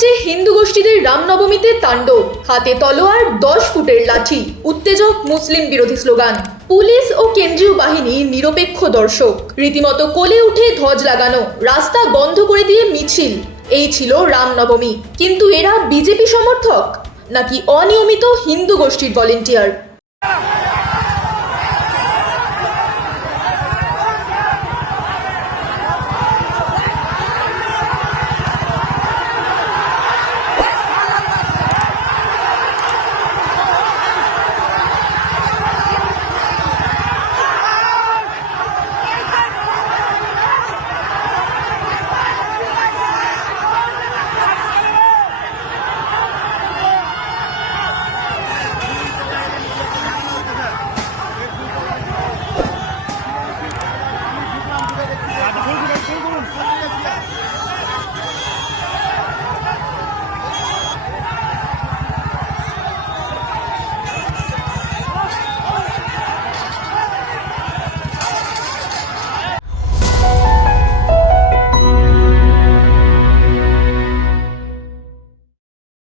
রাজগঞ্জে হিন্দু গোষ্ঠীদের রামনবমীতে তাণ্ডব, হাতে তলোয়ার 10 ফুটের লাঠি, উত্তেজক মুসলিম বিরোধী স্লোগান। পুলিশ ও কেন্দ্রীয় বাহিনী নিরপেক্ষ দর্শক, রীতিমতো কোলে উঠে ধ্বজ লাগানো, রাস্তা বন্ধ করে দিয়ে মিছিল। এই ছিল রামনবমী। কিন্তু এরা বিজেপি সমর্থক নাকি অনিয়মিত হিন্দু গোষ্ঠীর ভলেন্টিয়ার?